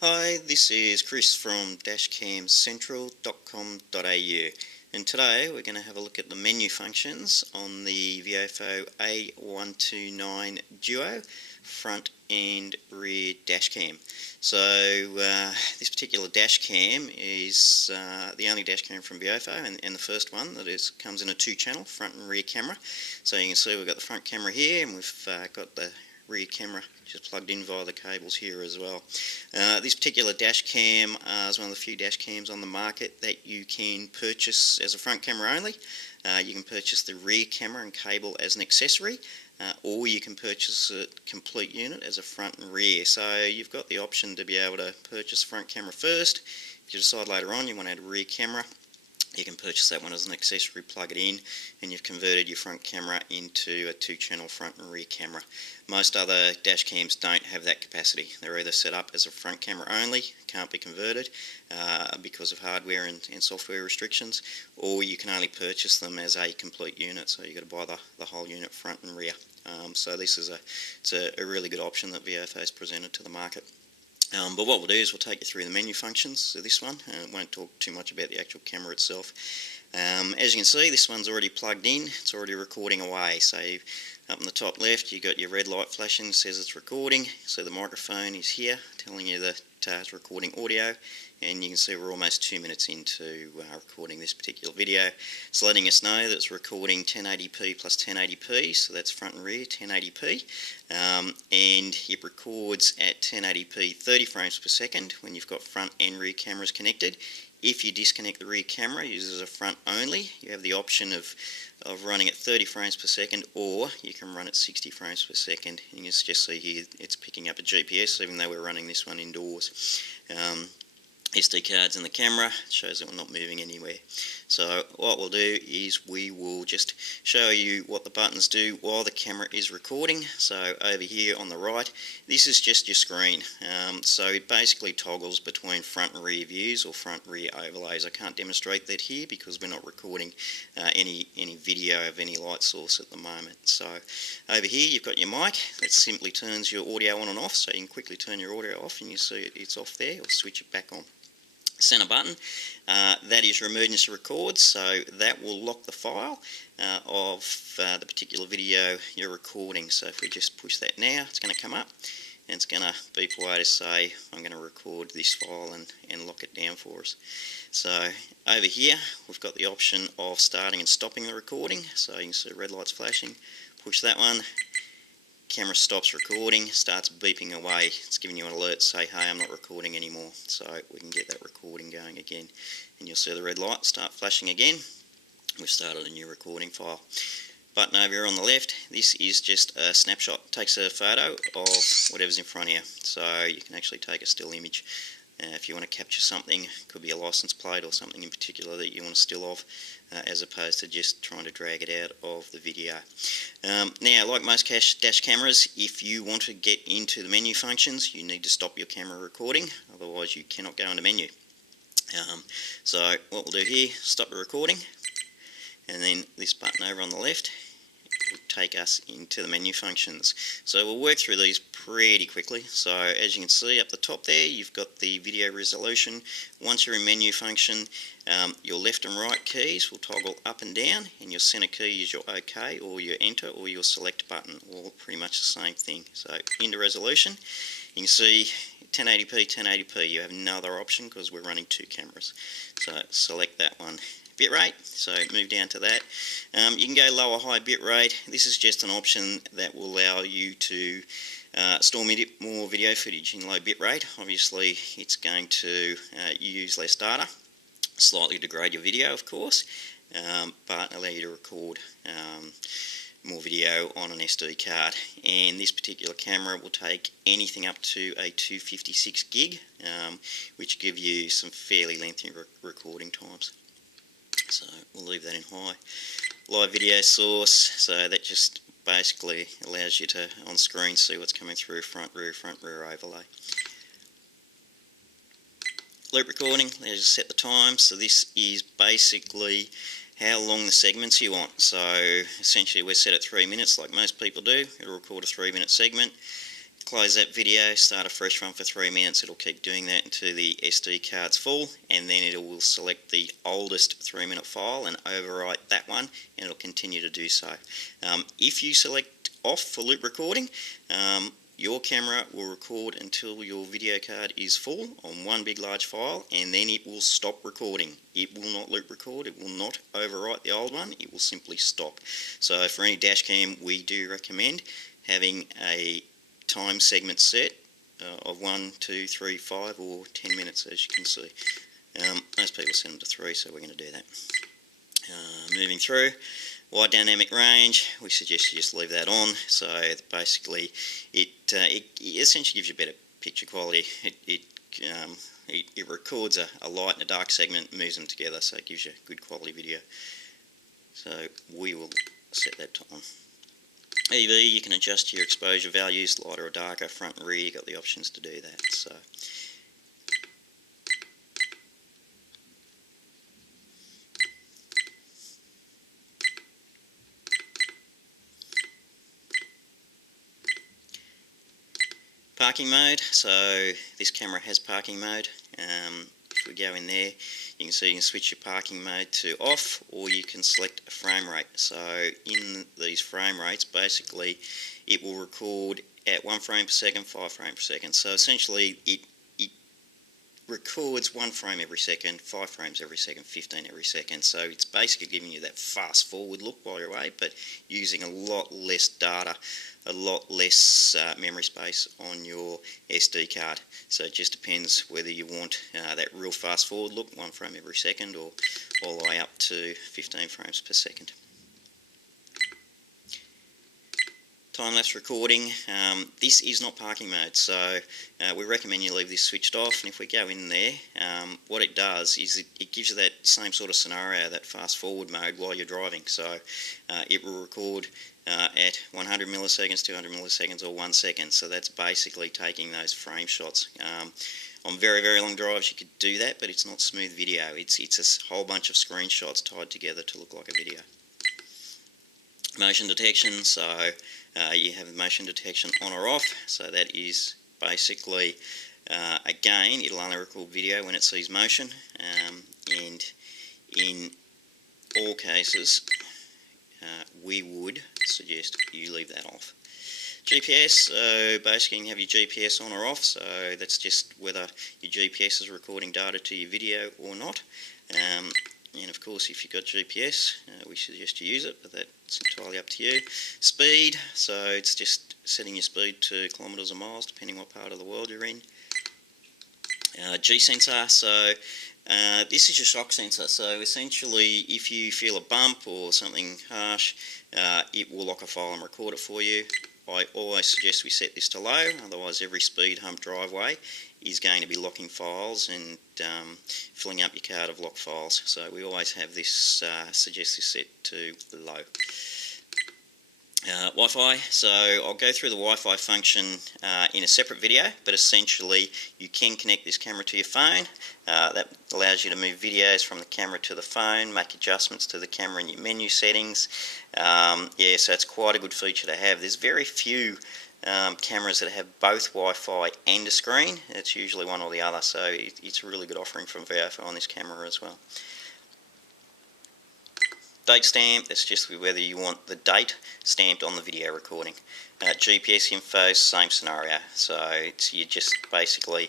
Hi, this is Chris from dashcamcentral.com.au, and today we're going to have a look at the menu functions on the Viofo A129 Duo front and rear dashcam. So this particular dashcam is the only dashcam from Viofo and the first one that comes in a two-channel front and rear camera. So you can see we've got the front camera here and we've got the rear camera just plugged in via the cables here as well. This particular dash cam is one of the few dash cams on the market that you can purchase as a front camera only. You can purchase the rear camera and cable as an accessory, or you can purchase a complete unit as a front and rear. So you've got the option to be able to purchase front camera first. If you decide later on you want to add a rear camera, you can purchase that one as an accessory, plug it in, and you've converted your front camera into a two-channel front and rear camera. Most other dash cams don't have that capacity. They're either set up as a front camera only, can't be converted because of hardware and software restrictions, or you can only purchase them as a complete unit, so you've got to buy the whole unit front and rear. So this is a really good option that Viofo has presented to the market. But what we'll do is we'll take you through the menu functions of this one. Won't talk too much about the actual camera itself. As you can see, this one's already plugged in. It's already recording away. So up in the top left, you've got your red light flashing, says it's recording. So the microphone is here, telling you that it's recording audio. And you can see we're almost 2 minutes into recording this particular video. It's letting us know that it's recording 1080p plus 1080p, so that's front and rear 1080p. And it records at 1080p 30 frames per second when you've got front and rear cameras connected. If you disconnect the rear camera, uses a front only, you have the option of running at 30 frames per second, or you can run at 60 frames per second. You can just see here it's picking up a GPS even though we're running this one indoors. SD cards in the camera, shows that we're not moving anywhere. So what we'll do is we will just show you what the buttons do while the camera is recording. So over here on the right, this is just your screen. So it basically toggles between front and rear views or front rear overlays. I can't demonstrate that here because we're not recording any video of any light source at the moment. So over here you've got your mic that simply turns your audio on and off, so you can quickly turn your audio off and you see it's off there, or switch it back on. Center button, that is your emergency record, so that will lock the file of the particular video you're recording. So if we just push that now, it's going to come up and it's going to beep away to say I'm going to record this file and lock it down for us. So over here we've got the option of starting and stopping the recording, so you can see red lights flashing. Push that one, camera stops recording, starts beeping away. It's giving you an alert to say, hey, I'm not recording anymore. So we can get that recording going again. And you'll see the red light start flashing again. We've started a new recording file. Button over here on the left, this is just a snapshot. It takes a photo of whatever's in front of you. So you can actually take a still image. If you want to capture something, it could be a license plate or something in particular that you want a still of, as opposed to just trying to drag it out of the video. Now, like most dash cameras, if you want to get into the menu functions, you need to stop your camera recording, otherwise you cannot go into menu. So what we'll do here, stop the recording, and then this button over on the left will take us into the menu functions. So we'll work through these pretty quickly. So as you can see up the top there, you've got the video resolution. Once you're in menu function, your left and right keys will toggle up and down, and your center key is your OK or your enter or your select button, all pretty much the same thing. So into resolution, you can see 1080p, 1080p. You have no other option because we're running two cameras. So select that one. Bitrate, so move down to that. You can go low or high bitrate. This is just an option that will allow you to store more video footage in low bitrate. Obviously it's going to use less data, slightly degrade your video of course, but allow you to record more video on an SD card. And this particular camera will take anything up to a 256 gig, which give you some fairly lengthy recording times. So we'll leave that in high. Live video source, so that just basically allows you to on screen see what's coming through front rear overlay. Loop recording, allows you to set the time, so this is basically how long the segments you want. So essentially we're set at 3 minutes like most people do. It'll record a 3-minute segment. close that video, start a fresh one for 3 minutes. It'll keep doing that until the SD card's full, and then it will select the oldest 3-minute file and overwrite that one, and it'll continue to do so. If you select off for loop recording, your camera will record until your video card is full on one big large file, and then it will stop recording. It will not loop record, it will not overwrite the old one, it will simply stop. So for any dash cam, we do recommend having a time segment set of 1, 2, 3, 5 or 10 minutes, as you can see. Most people set them to 3, so we're going to do that. Moving through, wide dynamic range, we suggest you just leave that on. So basically it essentially gives you better picture quality. It records a light and a dark segment, moves them together, so it gives you good quality video. So we will set that to on. EV, you can adjust your exposure values, lighter or darker, front and rear, you've got the options to do that. So parking mode, so this camera has parking mode. If we go in there, you can see you can switch your parking mode to off, or you can select a frame rate. So in these frame rates, basically it will record at 1 frame per second, 5 frames per second. So essentially it records 1 frame every second, 5 frames every second, 15 every second. So it's basically giving you that fast forward look while you're away, but using a lot less data, a lot less memory space on your SD card. So it just depends whether you want that real fast forward look, 1 frame every second, or all the way up to 15 frames per second. Time-lapse recording, this is not parking mode, so we recommend you leave this switched off. And if we go in there, what it does is it gives you that same sort of scenario, that fast forward mode while you're driving. So it will record at 100 milliseconds, 200 milliseconds or 1 second. So that's basically taking those frame shots. On very, very long drives you could do that, but it's not smooth video. It's a whole bunch of screenshots tied together to look like a video. Motion detection, so you have motion detection on or off. So that is basically, again, it'll only record video when it sees motion, and in all cases we would suggest you leave that off. GPS, so basically you can have your GPS on or off, so that's just whether your GPS is recording data to your video or not. And of course, if you've got GPS, we suggest you use it, but that's entirely up to you. Speed, so it's just setting your speed to kilometres or miles, depending what part of the world you're in. G-sensor, so this is your shock sensor. So essentially, if you feel a bump or something harsh, it will lock a file and record it for you. I always suggest we set this to low, otherwise every speed hump driveway is going to be locking files and filling up your card of locked files. So we always have this, suggest this set to low. Wi-Fi, so I'll go through the Wi-Fi function in a separate video, but essentially you can connect this camera to your phone. That allows you to move videos from the camera to the phone, make adjustments to the camera in your menu settings. Yeah, so it's quite a good feature to have. There's very few cameras that have both Wi-Fi and a screen. It's usually one or the other, so it's a really good offering from ViaFo on this camera as well. Date stamp, that's just whether you want the date stamped on the video recording. GPS info, same scenario. So you just basically,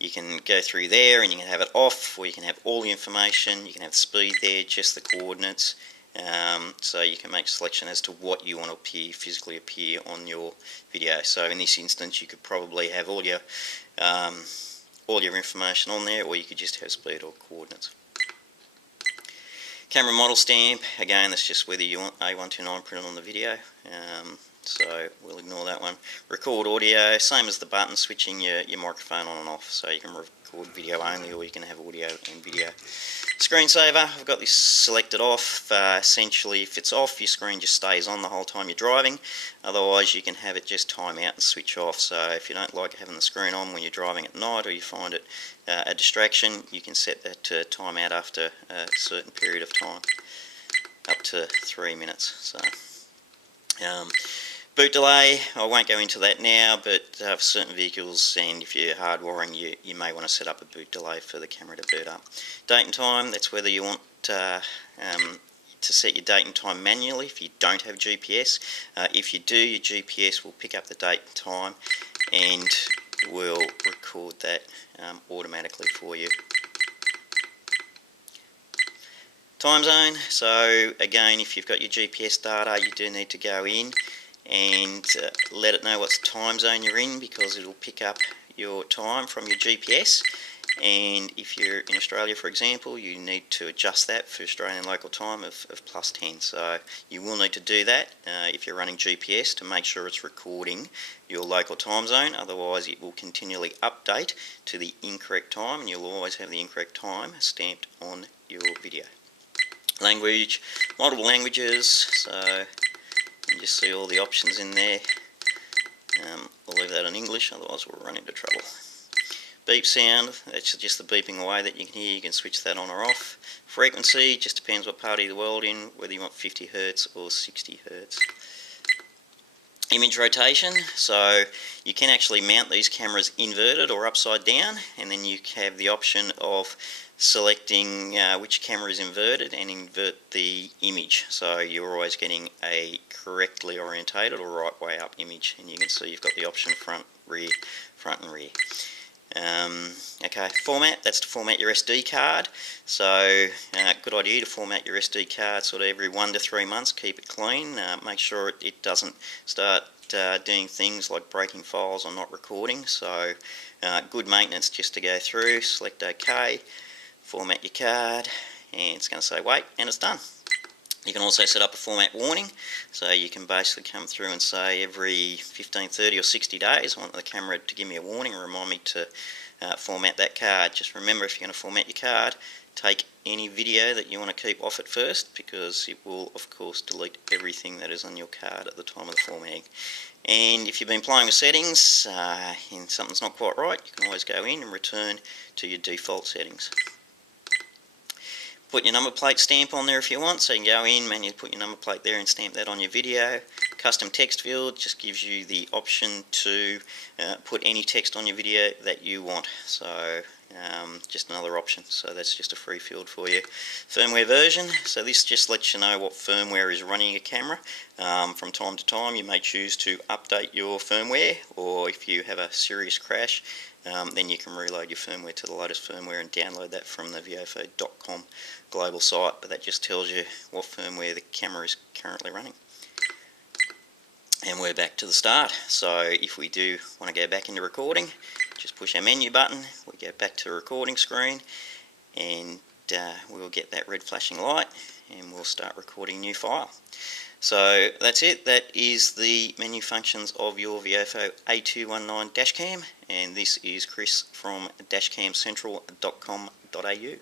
you can go through there and you can have it off, or you can have all the information, you can have speed there, just the coordinates. So you can make a selection as to what you want to physically appear on your video. So in this instance, you could probably have all your information on there, or you could just have speed or coordinates. Camera model stamp, again, that's just whether you want A129 printed on the video, so we'll ignore that one. Record audio, same as the button, switching your microphone on and off, so you can record video only, or you can have audio and video. Screensaver, I've got this selected off. Essentially, if it's off, your screen just stays on the whole time you're driving. Otherwise, you can have it just time out and switch off. So if you don't like having the screen on when you're driving at night, or you find it a distraction, you can set that to time out after a certain period of time, up to 3 minutes. So Boot delay, I won't go into that now, but for certain vehicles, and if you're hardwiring, you may want to set up a boot delay for the camera to boot up. Date and time, that's whether you want to set your date and time manually if you don't have GPS. If you do, your GPS will pick up the date and time and will record that automatically for you. Time zone, so again, if you've got your GPS data, you do need to go in and let it know what time zone you're in, because it will pick up your time from your GPS. And if you're in Australia, for example, you need to adjust that for Australian local time of +10. So you will need to do that if you're running GPS to make sure it's recording your local time zone. Otherwise it will continually update to the incorrect time, and you'll always have the incorrect time stamped on your video. Language, multiple languages, so you just see all the options in there. I'll leave that in English, otherwise we'll run into trouble. Beep sound, that's just the beeping away that you can hear. You can switch that on or off. Frequency, just depends what part of the world in, whether you want 50 Hz or 60 Hz. Image rotation, so you can actually mount these cameras inverted or upside down, and then you have the option of selecting which camera is inverted and invert the image, so you're always getting a correctly orientated or right way up image. And you can see you've got the option front, and rear. Okay, format, that's to format your SD card. So good idea to format your SD card sort of every 1 to 3 months. Keep it clean, make sure it doesn't start doing things like breaking files or not recording. So good maintenance just to go through, select OK, format your card, and it's going to say wait, and it's done. You can also set up a format warning, so you can basically come through and say every 15, 30 or 60 days I want the camera to give me a warning and remind me to format that card. Just remember, if you're going to format your card, take any video that you want to keep off it first, because it will of course delete everything that is on your card at the time of the formatting. And if you've been playing with settings and something's not quite right, you can always go in and return to your default settings. Put your number plate stamp on there if you want, so you can go in, manually put your number plate there and stamp that on your video. Custom text field just gives you the option to put any text on your video that you want, so just another option, so that's just a free field for you. Firmware version, so this just lets you know what firmware is running your camera. From time to time you may choose to update your firmware, or if you have a serious crash, then you can reload your firmware to the latest firmware and download that from the viofo.com global site, but that just tells you what firmware the camera is currently running. And we're back to the start, so if we do want to go back into recording, just push our menu button, we go back to the recording screen, and we'll get that red flashing light and we'll start recording a new file. So that's it. That is the menu functions of your Viofo A219 dashcam, and this is Chris from dashcamcentral.com.au.